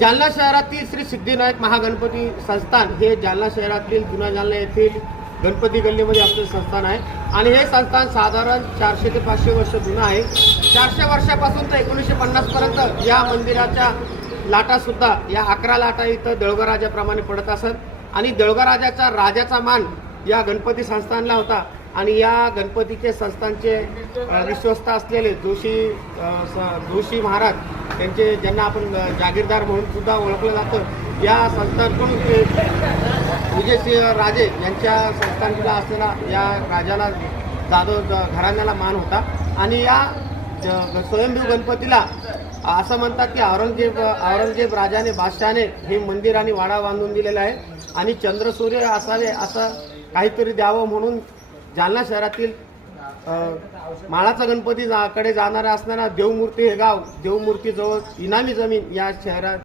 जालना शहरातील श्री सिद्धिविनायक महागणपती संस्थान हे जालना शहरातील जुना जालना येथील गणपती गल्लीमध्ये असलेले संस्थान आहे आणि हे संस्थान साधारण 400 ते 500 वर्ष जुनं आहे। 400 वर्षापासून तर 1950 पर्यंत या मंदिराच्या लाटासुद्धा या 11 लाटा इथं देऊळगाराजाप्रमाणे पडत असत आणि देऊळगाराजाचा राजाचा मान या गणपती संस्थानला होता आणि या गणपतीचे संस्थानचे विश्वस्त असलेले जोशी महाराज त्यांचे ज्यांना आपण जागीरदार म्हणून सुद्धा ओळखलं जातं, या संस्थानकडून विजयसिंह राजे यांच्या संस्थानला असलेला या राजाला जाधव घराण्याला मान होता आणि या स्वयंभू गणपतीला असं म्हणतात की औरंगजेब राजाने बादशहाने हे मंदिर आणि वाडा बांधून दिलेला आहे आणि चंद्रसूर्य असावे असं काहीतरी द्यावं म्हणून जालना शहरातील माळाचा गणपती कडे जाणारा असणारा देवमूर्ती हे गाव देवमूर्तीजवळ इनामी जमीन या शहरात